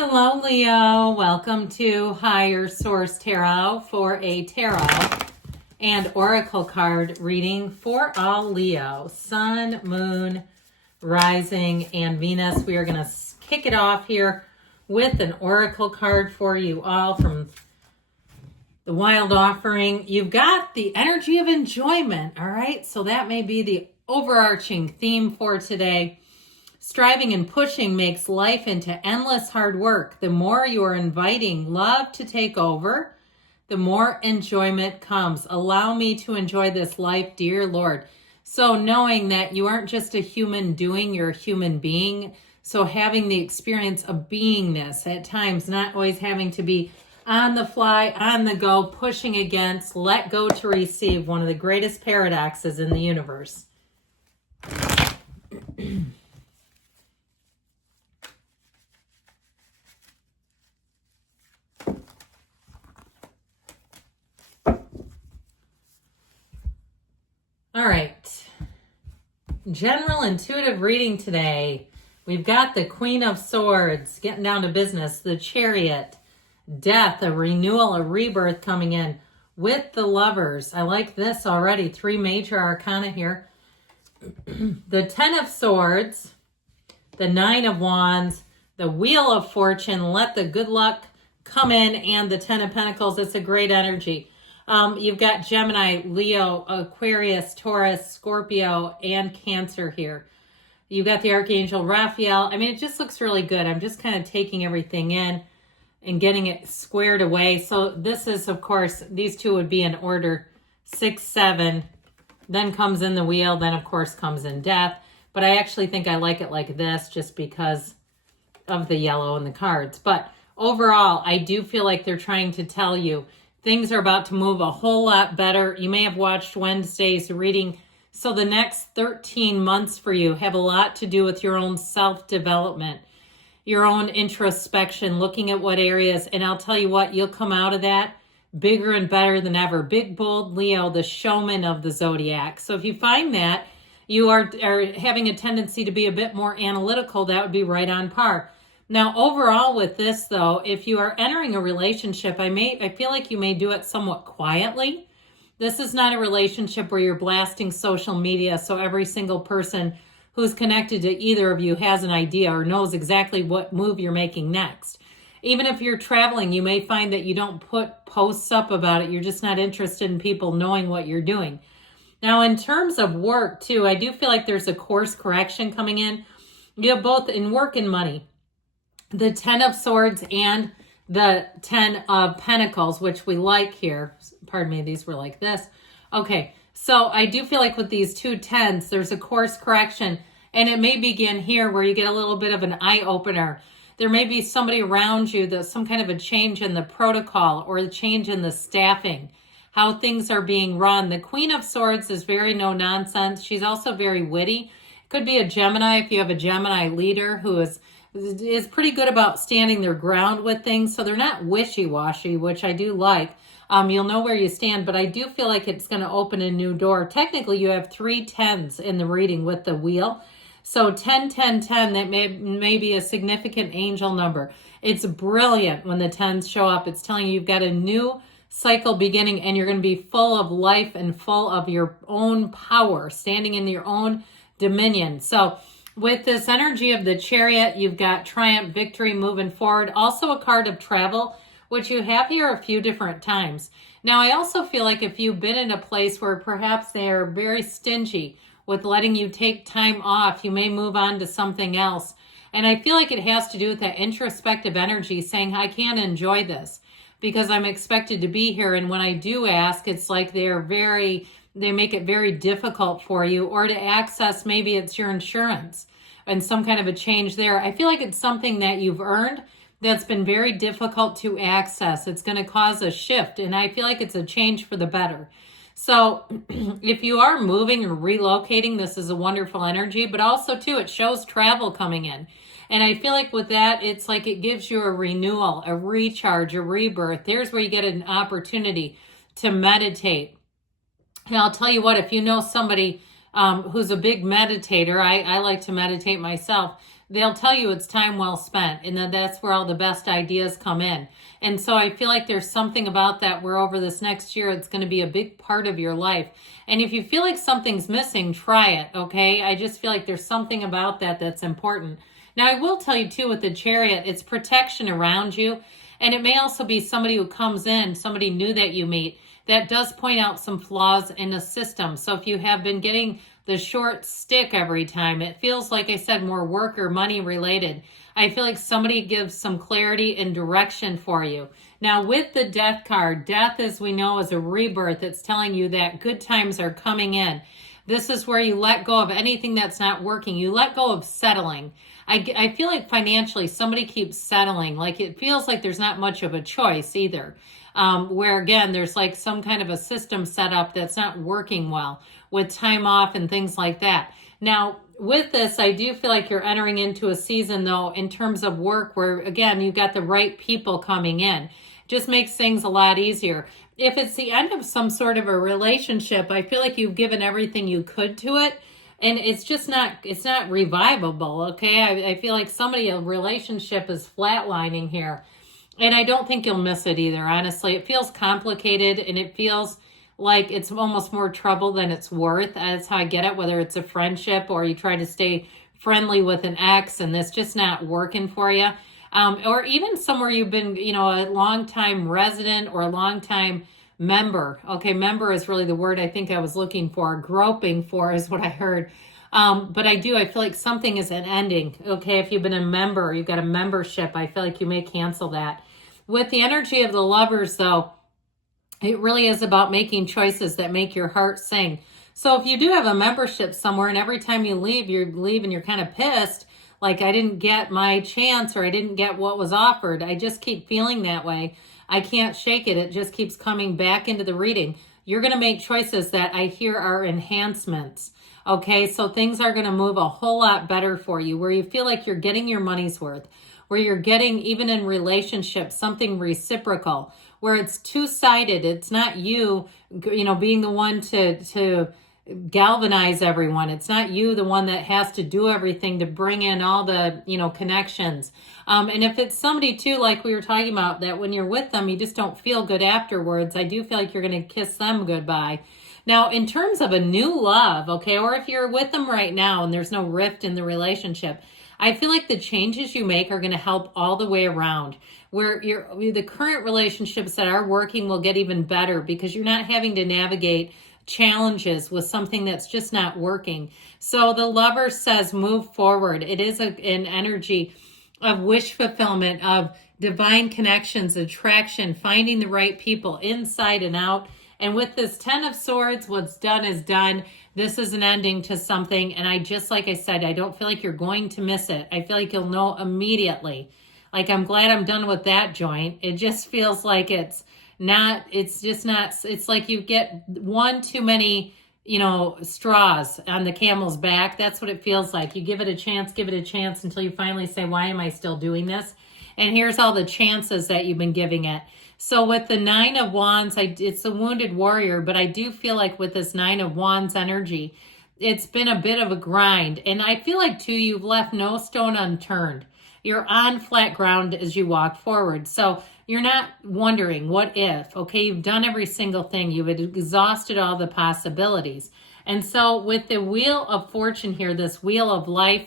Hello, Leo. Welcome to Higher Source Tarot for a tarot and oracle card reading for all Leo. Sun, Moon, Rising, and Venus. We are going to kick it off here with an oracle card for you all from the Wild Offering. You've got the energy of enjoyment, all right? So that may be the overarching theme for today. Striving and pushing makes life into endless hard work. The more you are inviting love to take over, the more enjoyment comes. Allow me to enjoy this life, dear Lord. So knowing that you aren't just a human doing, you're a human being. So having the experience of beingness at times, not always having to be on the fly, on the go, pushing against, let go to receive, one of the greatest paradoxes in the universe. All right, general intuitive reading today. We've got the Queen of Swords, getting down to business, the Chariot, Death, a renewal, a rebirth coming in with the Lovers. I like this already, 3 major arcana here. The Ten of Swords, the Nine of Wands, the Wheel of Fortune, let the good luck come in, and the Ten of Pentacles. It's a great energy. You've got Gemini, Leo, Aquarius, Taurus, Scorpio, and Cancer here. You've got the Archangel Raphael. I mean, it just looks really good. I'm just kind of taking everything in and getting it squared away. So this is, of course, these two would be in order 6, 7, then comes in the Wheel, then, of course, comes in Death. But I actually think I like it like this just because of the yellow in the cards. But overall, I do feel like they're trying to tell you things are about to move a whole lot better. You may have watched Wednesday's reading. So the next 13 months for you have a lot to do with your own self-development, your own introspection, looking at what areas. And I'll tell you what, you'll come out of that bigger and better than ever. Big, bold Leo, the showman of the zodiac. So if you find that you are having a tendency to be a bit more analytical, that would be right on par. Now, overall with this, though, if you are entering a relationship, I feel like you may do it somewhat quietly. This is not a relationship where you're blasting social media so every single person who's connected to either of you has an idea or knows exactly what move you're making next. Even if you're traveling, you may find that you don't put posts up about it. You're just not interested in people knowing what you're doing. Now, in terms of work, too, I do feel like there's a course correction coming in. You have both in work and money. The 10 of Swords and the 10 of Pentacles, which we like here. Pardon me, these were like this. Okay, so I do feel like with these two 10s, there's a course correction, and it may begin here where you get a little bit of an eye-opener. There may be somebody around you that's some kind of a change in the protocol or a change in the staffing, how things are being run. The Queen of Swords is very no-nonsense. She's also very witty. It could be a Gemini if you have a Gemini leader who is pretty good about standing their ground with things. So they're not wishy-washy, which I do like. You'll know where you stand, but I do feel like it's going to open a new door. Technically, you have 3 10s in the reading with the Wheel. So 10, 10, 10, that may be a significant angel number. It's brilliant when the 10s show up. It's telling you you've got a new cycle beginning, and you're going to be full of life and full of your own power, standing in your own dominion. So with this energy of the Chariot, you've got triumph, victory, moving forward. Also a card of travel, which you have here a few different times. Now, I also feel like if you've been in a place where perhaps they are very stingy with letting you take time off, you may move on to something else. And I feel like it has to do with that introspective energy saying, I can't enjoy this because I'm expected to be here. And when I do ask, it's like they make it very difficult for you, or to access, maybe it's your insurance and some kind of a change there. I feel like it's something that you've earned that's been very difficult to access. It's going to cause a shift, and I feel like it's a change for the better. So if you are moving or relocating, this is a wonderful energy, but also too, it shows travel coming in. And I feel like with that, it's like it gives you a renewal, a recharge, a rebirth. There's where you get an opportunity to meditate. And I'll tell you what, if you know somebody who's a big meditator, I like to meditate myself. they'll tell you it's time well spent, and that's where all the best ideas come in. And so I feel like there's something about that where over this next year, it's going to be a big part of your life. And if you feel like something's missing, try it, okay? I just feel like there's something about that that's important. Now, I will tell you too, with the Chariot, it's protection around you. And it may also be somebody who comes in, somebody new that you meet, that does point out some flaws in the system. So if you have been getting the short stick every time, it feels like I said, more work or money related. I feel like somebody gives some clarity and direction for you. Now with the Death card, death, as we know, is a rebirth. It's telling you that good times are coming in. This is where you let go of anything that's not working. You let go of settling. I feel like financially somebody keeps settling. Like it feels like there's not much of a choice either. Where again, there's like some kind of a system set up that's not working well with time off and things like that. Now, with this, I do feel like you're entering into a season though, in terms of work where again, you got the right people coming in. Just makes things a lot easier. If it's the end of some sort of a relationship, I feel like you've given everything you could to it. And it's just not, it's not revivable, okay? I feel like a relationship is flatlining here. And I don't think you'll miss it either, honestly. It feels complicated and it feels like it's almost more trouble than it's worth. That's how I get it, whether it's a friendship or you try to stay friendly with an ex and it's just not working for you. Or even somewhere you've been, a long-time resident or a long-time member. Okay, member is really the word I think I was looking for. Groping for is what I heard. But I feel like something is an ending. Okay, if you've been a member, you've got a membership, I feel like you may cancel that. With the energy of the Lovers, though, it really is about making choices that make your heart sing. So if you do have a membership somewhere and every time you leave and you're kind of pissed, like I didn't get my chance or I didn't get what was offered, I just keep feeling that way. I can't shake it. It just keeps coming back into the reading. You're going to make choices that I hear are enhancements. Okay, so things are going to move a whole lot better for you, where you feel like you're getting your money's worth, where you're getting, even in relationships, something reciprocal, where it's two-sided. It's not you, being the one to galvanize everyone. It's not you, the one that has to do everything to bring in all the, connections. And if it's somebody too, like we were talking about, that when you're with them, you just don't feel good afterwards, I do feel like you're going to kiss them goodbye. Now, in terms of a new love, okay, or if you're with them right now and there's no rift in the relationship, I feel like the changes you make are going to help all the way around, where the current relationships that are working will get even better because you're not having to navigate challenges with something that's just not working. So the Lover says move forward. It is an energy of wish fulfillment, of divine connections, attraction, finding the right people inside and out. And with this 10 of Swords, what's done is done. This is an ending to something. And like I said, I don't feel like you're going to miss it. I feel like you'll know immediately. Like, I'm glad I'm done with that joint. It just feels like it's like you get one too many, straws on the camel's back. That's what it feels like. You give it a chance until you finally say, why am I still doing this? And here's all the chances that you've been giving it. So with the 9 of Wands, it's a wounded warrior, but I do feel like with this 9 of Wands energy, it's been a bit of a grind. And I feel like too, you've left no stone unturned. You're on flat ground as you walk forward. So you're not wondering what if, okay? You've done every single thing. You've exhausted all the possibilities. And so with the Wheel of Fortune here, this Wheel of Life,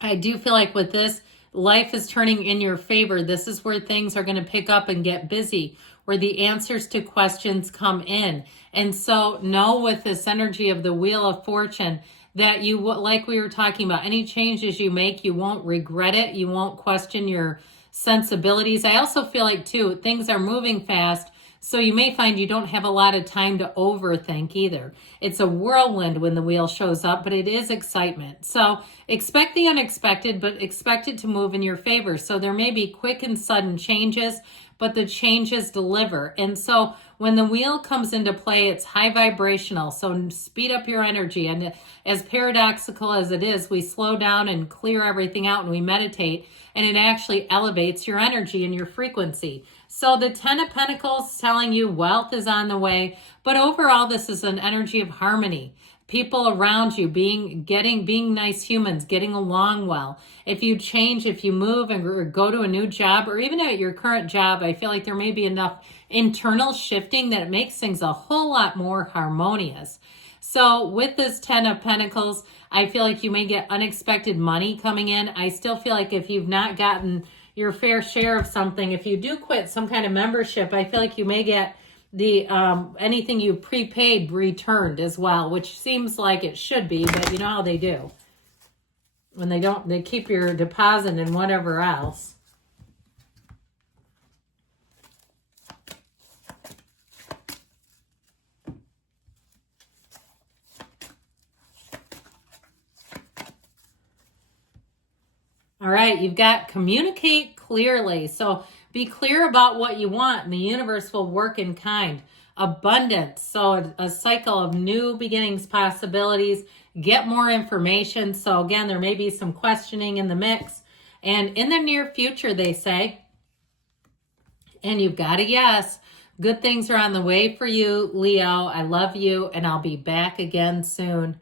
I do feel like with this, life is turning in your favor. This is where things are going to pick up and get busy, where the answers to questions come in. And so know with this energy of the Wheel of Fortune that you, like we were talking about, any changes you make, you won't regret it. You won't question your sensibilities. I also feel like too, things are moving fast. So you may find you don't have a lot of time to overthink either. It's a whirlwind when the wheel shows up, but it is excitement. So expect the unexpected, but expect it to move in your favor. So there may be quick and sudden changes, but the changes deliver. And so when the wheel comes into play, it's high vibrational. So speed up your energy. And as paradoxical as it is, we slow down and clear everything out and we meditate, and it actually elevates your energy and your frequency. So the 10 of Pentacles telling you wealth is on the way, but overall this is an energy of harmony. people around you, being nice humans, getting along well. If you change, if you move and go to a new job, or even at your current job, I feel like there may be enough internal shifting that it makes things a whole lot more harmonious. So with this 10 of Pentacles, I feel like you may get unexpected money coming in. I still feel like if you've not gotten your fair share of something, if you do quit some kind of membership, I feel like you may get the anything you prepaid returned as well, which seems like it should be, but you know how they do. When they don't, they keep your deposit and whatever else. All right, you've got communicate clearly. So be clear about what you want, and the universe will work in kind. Abundance, so a cycle of new beginnings, possibilities. Get more information. So again, there may be some questioning in the mix. And in the near future, they say, and you've got a yes. Good things are on the way for you, Leo. I love you, and I'll be back again soon.